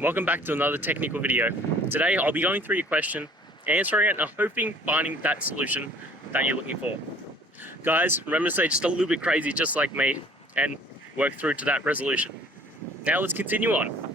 welcome back to another technical video. Today I'll be going through your question, answering it, and hoping finding that solution that you're looking for. Guys, remember to stay just a little bit crazy just like me and work through to that resolution. Now let's continue on.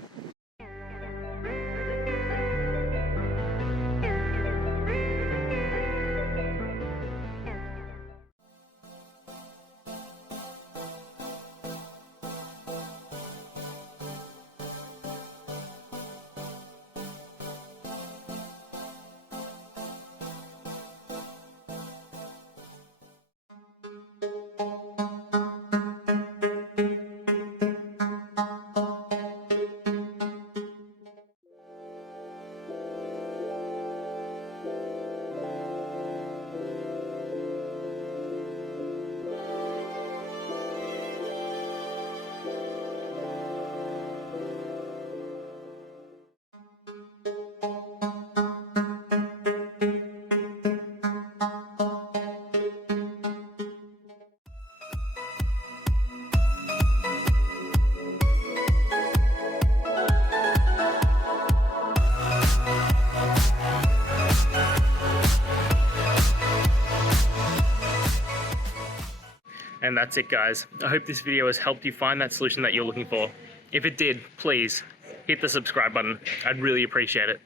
And that's it, guys. I hope this video has helped you find that solution that you're looking for. If it did, please hit the subscribe button. I'd really appreciate it.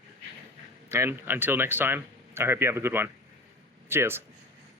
And until next time, I hope you have a good one. Cheers.